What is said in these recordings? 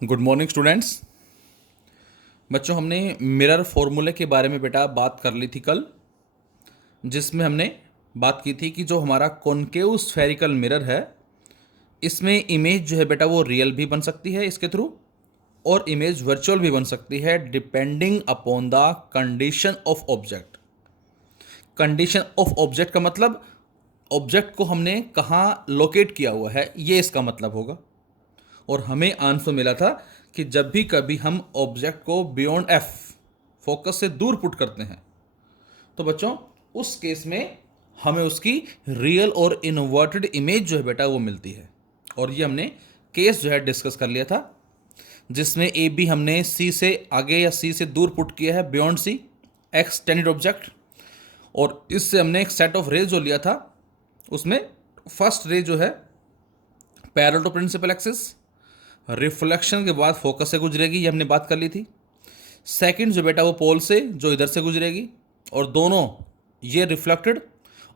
Good morning students. बच्चों, हमने mirror फॉर्मूले के बारे में बेटा बात कर ली थी कल, जिसमें हमने बात की थी कि जो हमारा कॉनकेव स्फेरिकल मिरर है, इसमें इमेज जो है बेटा वो रियल भी बन सकती है इसके थ्रू, और इमेज वर्चुअल भी बन सकती है depending upon the condition of object. Condition of object का मतलब ऑब्जेक्ट को हमने कहाँ लोकेट किया हुआ है, ये इसका मतलब होगा। और हमें आंसर मिला था कि जब भी कभी हम ऑब्जेक्ट को बियॉन्ड एफ फोकस से दूर पुट करते हैं, तो बच्चों उस केस में हमें उसकी रियल और इन्वर्टेड इमेज जो है बेटा वो मिलती है। और ये हमने केस जो है डिस्कस कर लिया था, जिसमें ए बी हमने सी से आगे या सी से दूर पुट किया है बियॉन्ड सी, एक्सटेंडेड ऑब्जेक्ट। और इससे हमने एक सेट ऑफ रेज जो लिया था, उसमें फर्स्ट रे जो है parallel to principal axis, reflection के बाद फोकस से गुजरेगी, ये हमने बात कर ली थी। सेकंड जो बेटा वो पोल से जो इधर से गुजरेगी, और दोनों ये रिफ्लेक्टेड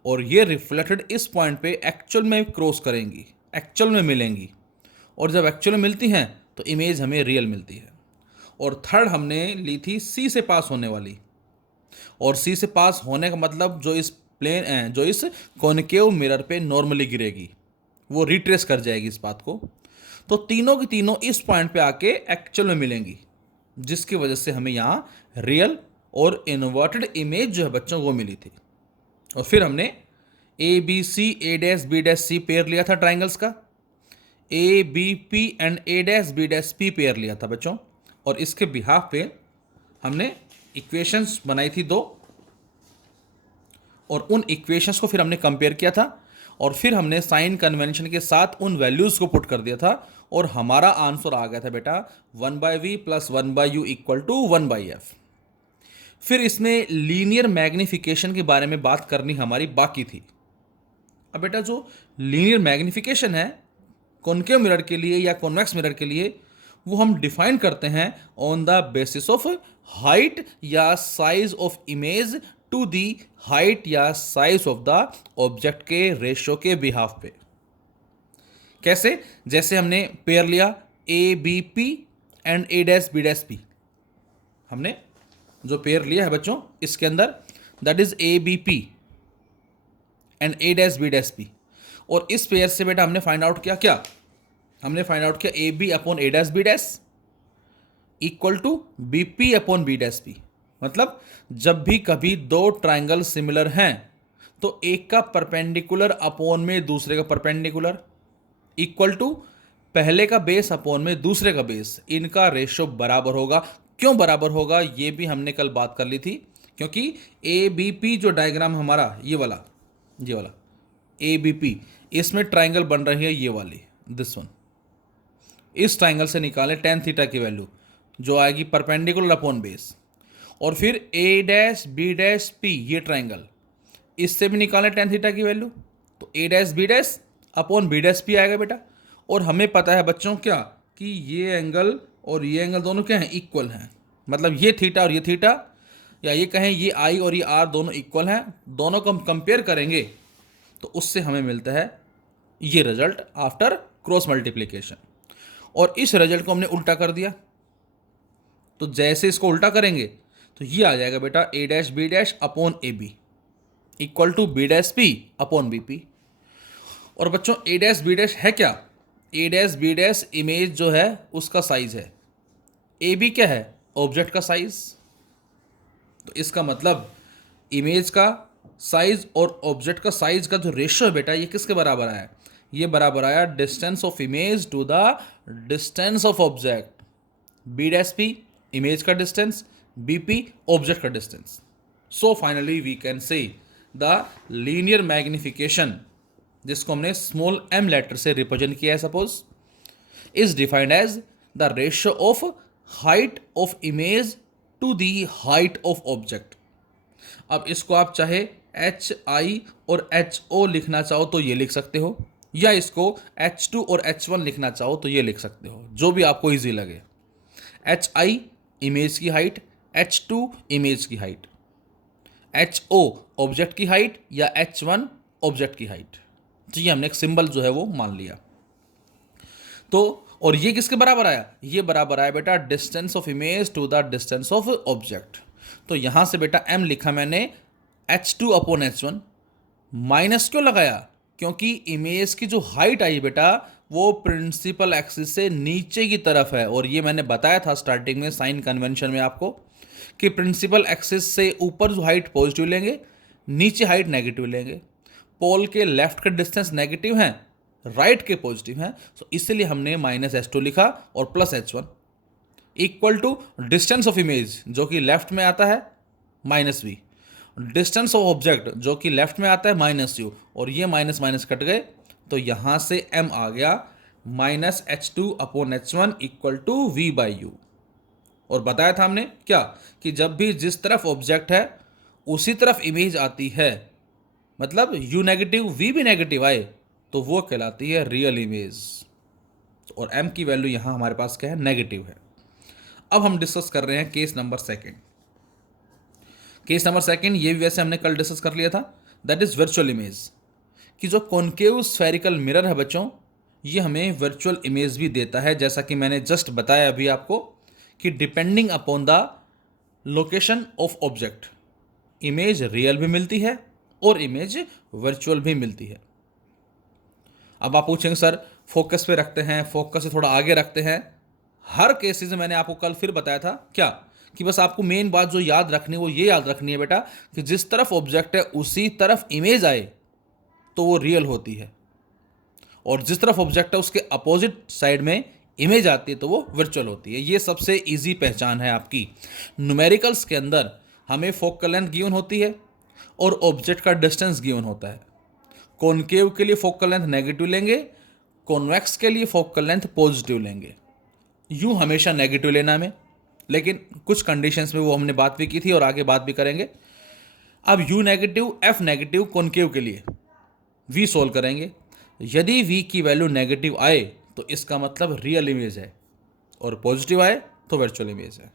और ये रिफ्लेक्टेड इस पॉइंट पे एक्चुअल में क्रॉस करेंगी, एक्चुअल में मिलेंगी, और जब एक्चुअल में मिलती हैं तो इमेज हमें रियल मिलती है। और थर्ड हमने ली थी सी से पास होने वाली, और सी से पास होने का मतलब जो इस प्लेन जो इस कॉनकेव मिरर पे नॉर्मली गिरेगी, वो रिट्रेस कर जाएगी इस बात को। तो तीनों की तीनों इस पॉइंट पे आके एक्चुअल में मिलेंगी, जिसकी वजह से हमें यहाँ रियल और इन्वर्टेड इमेज जो है बच्चों वो मिली थी। और फिर हमने A B C A dash B dash C pair लिया था ट्राइंगल्स का, A B P and A dash B dash P pair लिया था बच्चों। और इसके बिहाफ पे हमने इक्वेशंस बनाई थी दो, और उन इक्वेशंस को फिर हमने कंपेयर किया था, और फिर हमने साइन कन्वेंशन के साथ उन वैल्यूज़ को पुट कर दिया था, और हमारा आंसर आ गया था बेटा 1/v plus 1/u equal to 1/f। फिर इसमें लीनियर मैग्निफिकेशन के बारे में बात करनी हमारी बाकी थी। अब बेटा जो लीनियर मैग्निफिकेशन है कॉनकेव मिरर के लिए या कॉन्वेक्स मिरर के लिए, वो हम डिफाइन करते हैं on the basis of height या size of image to the height या साइज ऑफ द ऑब्जेक्ट के रेशो के बिहाफ पे। कैसे? जैसे हमने पेयर लिया A B P and A dash B dash P, हमने जो पेयर लिया है बच्चों इसके अंदर, that is A B P and A dash B dash P. और इस पेयर से बेटा हमने फाइंड आउट किया क्या? हमने फाइंड आउट किया A B upon A dash B dash equal to B P upon B dash P. मतलब जब भी कभी दो ट्राइंगल सिमिलर हैं तो एक का परपेंडिकुलर अपॉन में दूसरे का परपेंडिकुलर इक्वल टू पहले का बेस अपॉन में दूसरे का बेस, इनका रेशो बराबर होगा। क्यों बराबर होगा ये भी हमने कल बात कर ली थी, क्योंकि ए बी पी जो डायग्राम हमारा ये वाला ए बी पी, इसमें ट्राइंगल बन रही है ये वाली, दिस वन। इस ट्राइंगल से निकालें tan थीटा की वैल्यू जो आएगी परपेंडिकुलर अपॉन बेस, और फिर A dash B dash P ये ट्राइंगल, इससे भी निकालें tan थीटा की वैल्यू, तो A dash B dash upon B dash P आएगा बेटा। और हमें पता है बच्चों क्या, कि ये एंगल और ये एंगल दोनों क्या हैं, इक्वल हैं। मतलब ये थीटा और ये थीटा, या ये कहें ये आई और ये आर दोनों इक्वल हैं। दोनों को हम कंपेयर करेंगे तो उससे हमें मिलता है ये रिजल्ट आफ्टर क्रॉस मल्टीप्लिकेशन। और इस रिजल्ट को हमने उल्टा कर दिया, तो जैसे इसको उल्टा करेंगे तो ये आ जाएगा बेटा A dash B dash upon A B equal to B dash P upon B P. और बच्चों ए डैश बी डैश है क्या? A dash B dash image जो है उसका साइज है, ए बी क्या है? ऑब्जेक्ट का साइज। तो इसका मतलब इमेज का साइज और ऑब्जेक्ट का साइज का जो रेशो है बेटा, ये किसके बराबर आया? ये बराबर आया distance of image to the distance of object. B dash P image का डिस्टेंस, बी पी ऑब्जेक्ट का distance. So finally we can say the linear magnification, जिसको हमने स्मॉल m लेटर से रिप्रेजेंट किया है suppose, is defined as the ratio of height of image to the height of object. अब इसको आप चाहे एच आई और एच ओ लिखना चाहो तो ये लिख सकते हो, या इसको H2 और H1 लिखना चाहो तो ये लिख सकते हो, जो भी आपको इजी लगे। एच आई इमेज की हाइट, H2 इमेज की हाइट, HO ऑब्जेक्ट की हाइट, या H1 ऑब्जेक्ट की हाइट। तो ये हमने एक सिंबल जो है वो मान लिया। तो और ये किसके बराबर आया, ये बराबर आया बेटा distance of image to the distance of object. तो यहां से बेटा m लिखा मैंने h2 अपॉन h1, माइनस क्यों लगाया, क्योंकि इमेज की जो हाइट आई बेटा वो प्रिंसिपल एक्सिस से नीचे की तरफ है, और ये मैंने बताया था स्टार्टिंग में साइन कन्वेंशन में आपको कि प्रिंसिपल एक्सिस से ऊपर जो हाइट पॉजिटिव लेंगे, नीचे हाइट नेगेटिव लेंगे। पोल के लेफ्ट का डिस्टेंस नेगेटिव है, राइट के पॉजिटिव हैं, तो इसलिए हमने माइनस h2 लिखा और plus h1 equal to distance of image जो कि लेफ्ट में आता है minus v, distance of object जो कि लेफ्ट में आता है माइनस u, और ये माइनस माइनस कट गए, तो यहां से m आ गया minus h2 upon h1 equal to v by u. और बताया था हमने क्या कि जब भी जिस तरफ ऑब्जेक्ट है उसी तरफ इमेज आती है, मतलब u नेगेटिव v भी नेगेटिव आए तो वो कहलाती है रियल इमेज, और m की वैल्यू यहां हमारे पास क्या है, नेगेटिव है। अब हम डिस्कस कर रहे हैं case number second. Case number second ये भी वैसे हमने कल डिस्कस कर लिया था, दैट इज वर्चुअल इमेज, कि जो कॉनकेव स्फेरिकल मिरर है बच्चों, ये हमें वर्चुअल इमेज भी देता है, जैसा कि मैंने जस्ट बताया अभी आपको कि depending upon the location of object image real भी मिलती है और इमेज वर्चुअल भी मिलती है। अब आप पूछेंगे सर फोकस पे रखते हैं, फोकस से थोड़ा आगे रखते हैं, हर केसेस में मैंने आपको कल फिर बताया था क्या कि बस आपको मेन बात जो याद रखनी है वो ये याद रखनी है बेटा कि जिस तरफ ऑब्जेक्ट है उसी तरफ इमेज आए तो वो रियल होती है, और जिस तरफ ऑब्जेक्ट है उसके अपोजिट साइड में इमेज आती है तो वो वर्चुअल होती है। ये सबसे इजी पहचान है आपकी। न्यूमेरिकल्स के अंदर हमें फोकल लेंथ गिवन होती है और ऑब्जेक्ट का डिस्टेंस गिवन होता है। कॉनकेव के लिए फोकल लेंथ नेगेटिव लेंगे, कॉन्वेक्स के लिए फोकल लेंथ पॉजिटिव लेंगे। यूं हमेशा नेगेटिव लेना हमें, लेकिन कुछ कंडीशंस में वो हमने बात भी की थी और आगे बात भी करेंगे। अब you negative F negative concave के लिए वी सोल्व करेंगे। यदि वी की वैल्यू नेगेटिव आए तो इसका मतलब रियल इमेज है, और पॉजिटिव आए तो वर्चुअल इमेज है।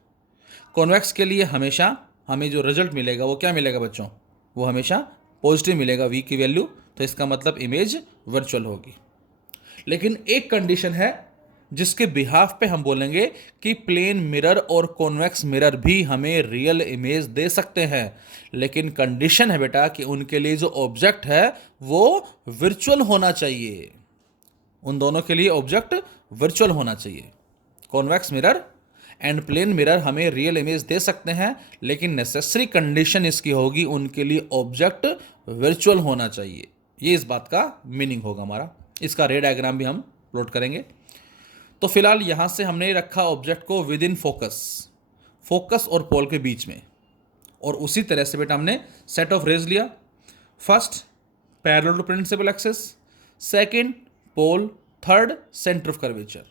कॉन्वेक्स के लिए हमेशा हमें जो रिजल्ट मिलेगा वो क्या मिलेगा बच्चों, वो हमेशा पॉजिटिव मिलेगा वी की वैल्यू, तो इसका मतलब इमेज वर्चुअल होगी। लेकिन एक कंडीशन है जिसके बिहाफ पे हम बोलेंगे कि प्लेन मिरर और कॉन्वेक्स मिरर भी हमें रियल इमेज दे सकते हैं, लेकिन कंडीशन है बेटा कि उनके लिए जो ऑब्जेक्ट है वो वर्चुअल होना चाहिए। उन दोनों के लिए ऑब्जेक्ट वर्चुअल होना चाहिए। Convex mirror and plane mirror हमें रियल इमेज दे सकते हैं, लेकिन नेसेसरी कंडीशन इसकी होगी उनके लिए ऑब्जेक्ट वर्चुअल होना चाहिए। ये इस बात का मीनिंग होगा हमारा। इसका रे डायग्राम भी हम प्लॉट करेंगे। तो फिलहाल यहां से हमने रखा ऑब्जेक्ट को विद इन फोकस, फोकस और पोल के बीच में, और उसी तरह से बेटा हमने सेट ऑफ रेज लिया। First parallel to principal axis, second pole, third centre of curvature,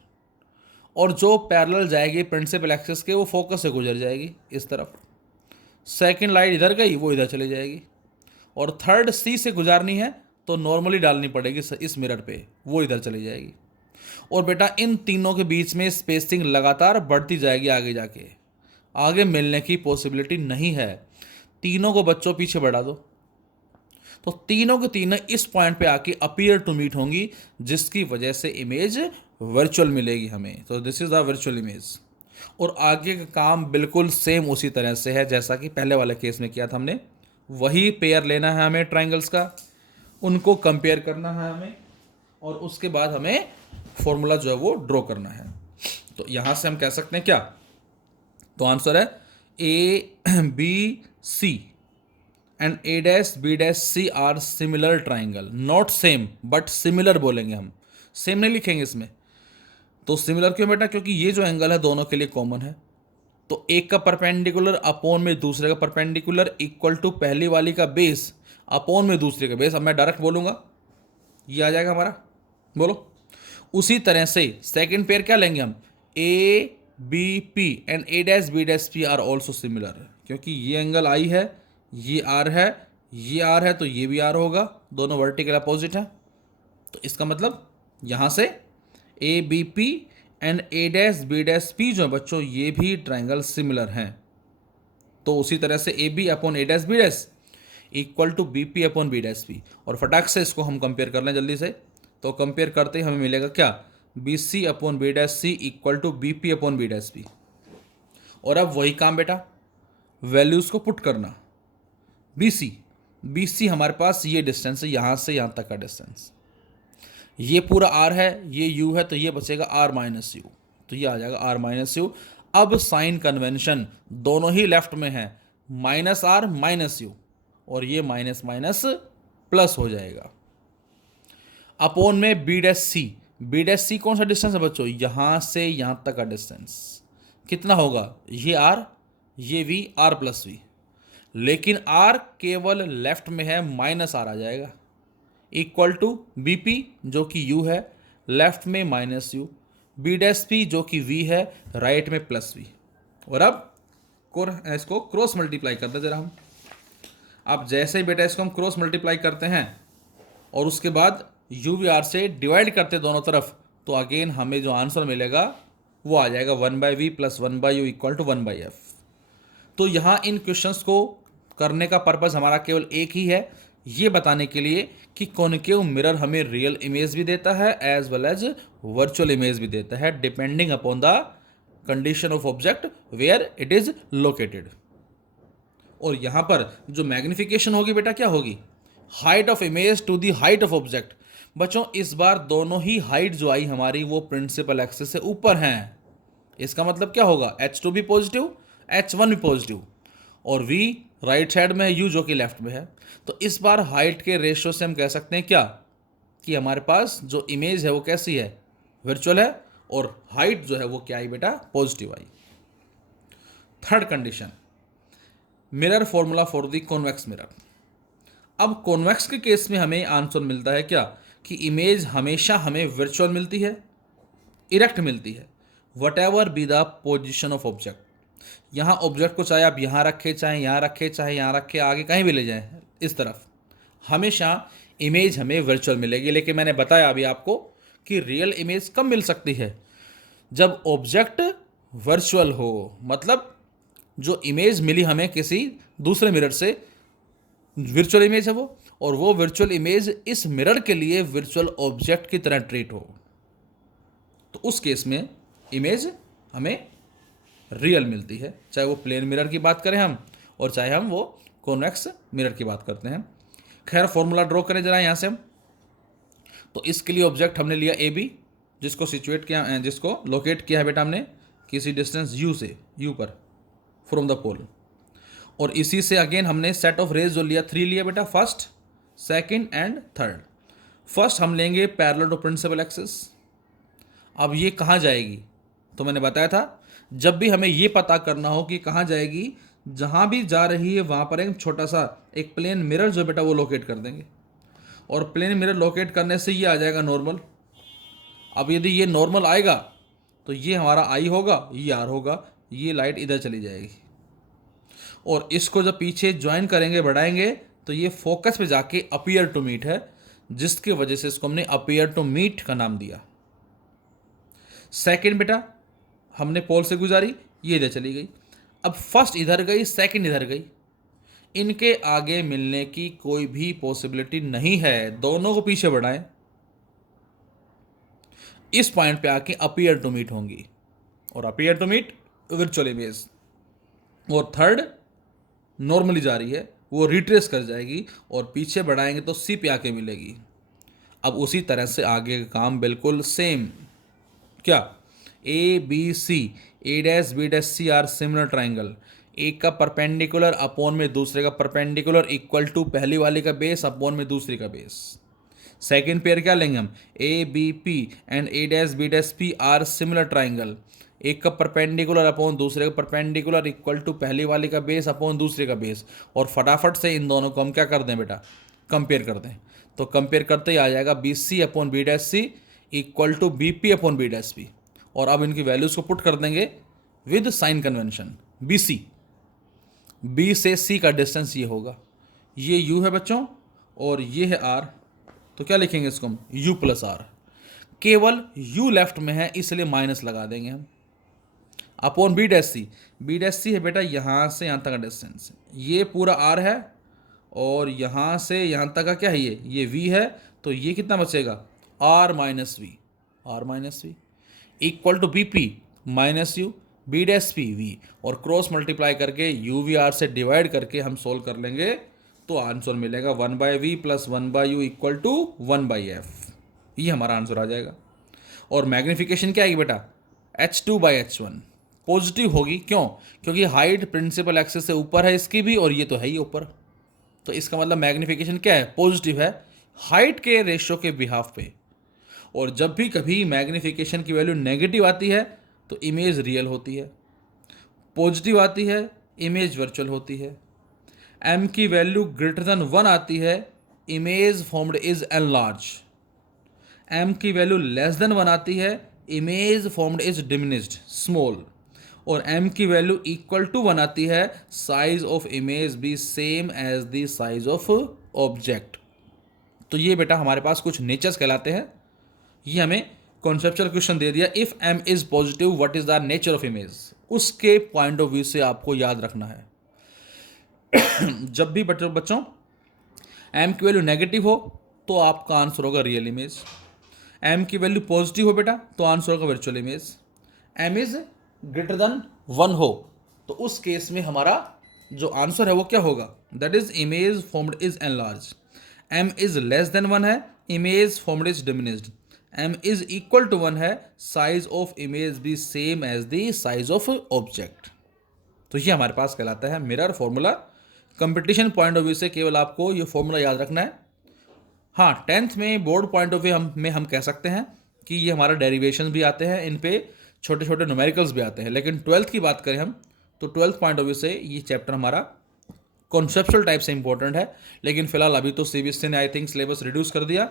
और जो पैरेलल जाएगी प्रिंसिपल एक्सिस के वो फोकस से गुजर जाएगी इस तरफ। सेकंड लाइट इधर गई वो इधर चली जाएगी, और थर्ड सी से गुजारनी है तो नॉर्मली डालनी पड़ेगी इस मिरर पे, वो इधर चली जाएगी। और बेटा इन तीनों के बीच में स्पेसिंग लगातार बढ़ती जाएगी, आगे जाके आगे मिलने की पॉसिबिलिटी नहीं है। तीनों को बच्चों पीछे बढ़ा दो तो तीनों के तीनों इस पॉइंट पे आके अपीयर टू मीट होंगी, जिसकी वजह से इमेज वर्चुअल मिलेगी हमें। तो this is the virtual image. और आगे का काम बिल्कुल सेम उसी तरह से है जैसा कि पहले वाले केस में किया था हमने। वही पेयर लेना है हमें ट्राइंगल्स का, उनको कंपेयर करना है हमें, और उसके बाद हमें फॉर्मूला जो है वो ड्रॉ करना है। तो यहां से हम कह सकते हैं क्या, तो आंसर है A B C and A dash B dash C are similar triangle, not same but similar बोलेंगे हम, सेम नहीं लिखेंगे इसमें। तो सिमिलर क्यों बेटा, क्योंकि ये जो एंगल है दोनों के लिए कॉमन है। तो एक का परपेंडिकुलर अपॉन में दूसरे का परपेंडिकुलर इक्वल टू पहली वाली का बेस अपॉन में दूसरे का बेस। अब मैं डायरेक्ट बोलूंगा ये आ जाएगा हमारा, बोलो। उसी तरह से सेकंड पेयर क्या लेंगे हम, A B P and A dash B dash P are also similar, क्योंकि ये एंगल आई है, ये आर है, ये आर है, तो ये भी आर होगा, दोनों वर्टिकल अपोजिट है। तो इसका मतलब यहां से A B P and A dash B dash P जो है बच्चों ये भी ट्राइंगल सिमिलर हैं। तो उसी तरह से A B upon A dash B dash equal to B P upon B dash P, और फटाक से इसको हम कंपेयर कर लें जल्दी से। तो कंपेयर करते ही हमें मिलेगा क्या, B C upon B dash C equal to B P upon B dash B. और अब वही काम बेटा, वैल्यूज़ को पुट करना। बी सी हमारे पास ये डिस्टेंस है, यहाँ से यहाँ तक का डिस्टेंस, ये पूरा आर है, ये यू है, तो ये बचेगा आर माइनस यू, तो ये आ जाएगा आर माइनस यू। अब साइन कन्वेंशन दोनों ही लेफ्ट में है, माइनस आर माइनस यू, और ये माइनस माइनस प्लस हो जाएगा। अपोन में बी डैश सी, बी डैश सी कौन सा डिस्टेंस है बच्चों, यहाँ से यहाँ तक का डिस्टेंस कितना होगा, ये आर, ये वी, आर प्लस वी, लेकिन आर केवल लेफ्ट में है, माइनस आर आ जाएगा, इक्वल टू बी पी जो कि यू है, लेफ्ट में minus u, B dash P जो कि वी है, राइट में प्लस वी। और अब इसको क्रॉस मल्टीप्लाई करते हैं जरा हम। अब जैसे ही बेटा इसको हम क्रॉस मल्टीप्लाई करते हैं और उसके बाद यू वी आर से डिवाइड करते हैं दोनों तरफ, तो अगेन हमें जो आंसर मिलेगा वो आ जाएगा 1/v plus 1/u equal to 1/f। तो यहाँ इन क्वेश्चंस को करने का पर्पज़ हमारा केवल एक ही है, ये बताने के लिए कि कॉनकेव मिरर हमें रियल इमेज भी देता है as well as virtual image भी देता है, depending upon the condition of object where it is located. और यहाँ पर जो मैग्निफिकेशन होगी बेटा क्या होगी, height of image to the height of object. बच्चों इस बार दोनों ही हाइट जो आई हमारी वो प्रिंसिपल एक्सिस से ऊपर हैं, इसका मतलब क्या होगा, H2 भी पॉजिटिव, H1 भी पॉजिटिव, और V राइट साइड में है, U जो कि लेफ्ट में है। तो इस बार हाइट के रेशियो से हम कह सकते हैं क्या, कि हमारे पास जो इमेज है वो कैसी है, वर्चुअल है, और हाइट जो है वो क्या आई बेटा, positive I. Third condition, mirror formula for the convex mirror. अब कॉन्वेक्स के केस में हमें आंसर मिलता है क्या, कि इमेज हमेशा हमें वर्चुअल मिलती है, इरेक्ट मिलती है, what ever be the position of object. यहाँ ऑब्जेक्ट को चाहे आप यहाँ रखें, चाहे यहाँ रखें, चाहे यहाँ रखें, आगे कहीं भी ले जाएं इस तरफ, हमेशा इमेज हमें वर्चुअल मिलेगी। लेकिन मैंने बताया अभी आपको कि रियल इमेज कब मिल सकती है, जब ऑब्जेक्ट वर्चुअल हो, मतलब जो इमेज मिली हमें किसी दूसरे मिरर से, वर्चुअल इमेज है वो, और वो वर्चुअल इमेज इस मिरर के लिए वर्चुअल ऑब्जेक्ट की तरह ट्रीट हो, तो उस केस में इमेज हमें रियल मिलती है, चाहे वो प्लेन मिरर की बात करें हम, और चाहे हम वो कॉन्वेक्स मिरर की बात करते हैं। खैर फॉर्मूला ड्रॉ करें जरा यहाँ से हम। तो इसके लिए ऑब्जेक्ट हमने लिया ए बी, जिसको सिचुएट किया, जिसको लोकेट किया है बेटा हमने किसी डिस्टेंस यू से, यू पर फ्रॉम द पोल। और इसी से अगेन हमने सेट ऑफ रेज जो लिया, 3 लिया बेटा, first second and third. First हम लेंगे पैरेलल टू प्रिंसिपल एक्सिस। अब ये कहाँ जाएगी, तो मैंने बताया था जब भी हमें ये पता करना हो कि कहाँ जाएगी, जहाँ भी जा रही है वहाँ पर एक छोटा सा एक प्लेन मिरर जो बेटा वो लोकेट कर देंगे, और प्लेन मिरर लोकेट करने से ये आ जाएगा नॉर्मल। अब यदि ये नॉर्मल आएगा तो ये हमारा आई होगा, ये आर होगा, ये लाइट इधर चली जाएगी, और इसको जब पीछे ज्वाइन करेंगे, बढ़ाएंगे, तो ये फोकस पे जाके अपीयर टू मीट है, जिसकी वजह से इसको हमने अपीयर टू मीट का नाम दिया। सेकंड बेटा हमने पोल से गुजारी, ये इधर चली गई। अब फर्स्ट इधर गई, सेकंड इधर गई, इनके आगे मिलने की कोई भी पॉसिबिलिटी नहीं है, दोनों को पीछे बढ़ाएं, इस पॉइंट पे आके अपीयर टू मीट होंगी, और appear to meet virtual image. और थर्ड नॉर्मली जा रही है, वो रिट्रेस कर जाएगी, और पीछे बढ़ाएंगे तो सी पे आके मिलेगी। अब उसी तरह से आगे का काम बिल्कुल सेम, क्या, A B C, A dash B dash C are similar triangle, एक का परपेंडिकुलर अपॉन में दूसरे का परपेंडिकुलर इक्वल टू पहली वाले का बेस अपॉन में दूसरी का बेस। सेकेंड पेयर क्या लेंगे हम, A B P and A dash B dash P are similar triangle, एक का परपेंडिकुलर अपॉन दूसरे का परपेंडिकुलर इक्वल टू पहली वाले का बेस अपॉन दूसरे का बेस। और फटाफट से इन दोनों को हम क्या कर दें बेटा, कंपेयर कर दें। तो कंपेयर करते ही आ जाएगा B C upon B dash C equal to B P upon B dash P. और अब इनकी वैल्यूज़ को पुट कर देंगे with sign convention. B C, B से सी का डिस्टेंस ये होगा, ये यू है बच्चों, और ये है आर, तो क्या लिखेंगे इसको हम, यू प्लस आर। केवल यू लेफ्ट में है इसलिए माइनस लगा देंगे हम, अपॉन बी डैश सी। बी डैश सी है बेटा यहाँ से यहाँ तक का डिस्टेंस, ये पूरा आर है, और यहाँ से यहाँ तक का क्या है, ये वी है, तो ये कितना बचेगा, R minus v. R minus v equal to B P minus u B dash P v, और क्रॉस मल्टीप्लाई करके यू वी आर से डिवाइड करके हम सोल्व कर लेंगे तो आंसर मिलेगा 1/v plus 1/u equal to 1/f। ये हमारा आंसर आ जाएगा। और मैग्नीफिकेशन क्या आएगी बेटा, h2/h1 पॉजिटिव होगी। क्यों? क्योंकि हाइट प्रिंसिपल एक्सिस से ऊपर है इसकी भी, और ये तो है ही ऊपर, तो इसका मतलब मैग्नीफिकेशन क्या है, पॉजिटिव है हाइट के रेशियो के बिहाफ पे। और जब भी कभी मैग्नीफिकेशन की वैल्यू नेगेटिव आती है तो इमेज रियल होती है, पॉजिटिव आती है इमेज वर्चुअल होती है। m की वैल्यू ग्रेटर देन 1 आती है, image formed is enlarge. m की वैल्यू लेस देन 1 आती है, image formed is diminished small. और m की वैल्यू इक्वल टू 1 आती है, size of image be same as the size of object. तो ये बेटा हमारे पास कुछ नेचर्स कहलाते हैं। ये हमें कॉन्सेप्चुअल क्वेश्चन दे दिया, if m is positive what is the nature of image, उसके पॉइंट ऑफ व्यू से आपको याद रखना है। जब भी बच्चों m की वैल्यू नेगेटिव हो तो आपका आंसर होगा रियल इमेज, m की वैल्यू पॉजिटिव हो बेटा तो आंसर होगा virtual image. m is greater than 1 हो तो उस केस में हमारा जो आंसर है वो क्या होगा, that is image formed is enlarge. m is less than 1 है, image formed is diminished. m is equal to 1 है, साइज ऑफ इमेज भी same as the size of object. तो ये हमारे पास कहलाता है mirror formula. Competition point of view से केवल आपको ये फॉर्मूला याद रखना है। हाँ, 10th में बोर्ड पॉइंट ऑफ व्यू हम कह सकते हैं कि ये हमारा डेरिवेशन भी आते हैं, इन पे छोटे छोटे न्यूमेरिकल्स भी आते हैं। लेकिन 12th की बात करें हम तो 12th पॉइंट ऑफ व्यू से ये चैप्टर हमारा कॉन्सेप्चुअल टाइप से इंपॉर्टेंट है। लेकिन फिलहाल अभी तो CBSE ने आई थिंक सिलेबस रिड्यूस कर दिया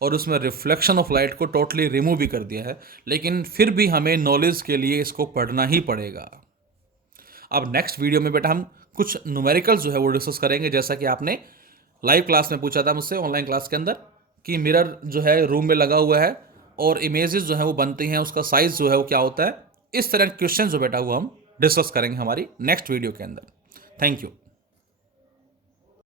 और उसमें रिफ्लेक्शन ऑफ लाइट को टोटली रिमूव भी कर दिया है, लेकिन फिर भी हमें नॉलेज के लिए इसको पढ़ना ही पड़ेगा। अब नेक्स्ट वीडियो में बेटा हम कुछ न्यूमेरिकल्स जो है वो डिस्कस करेंगे, जैसा कि आपने लाइव क्लास में पूछा था मुझसे ऑनलाइन क्लास के अंदर कि मिरर जो है रूम में लगा हुआ है और इमेजेस जो है वो बनती हैं, उसका साइज जो है वो क्या होता है। इस तरह के क्वेश्चन जो बेटा वो हम डिस्कस करेंगे हमारी नेक्स्ट वीडियो के अंदर। Thank you.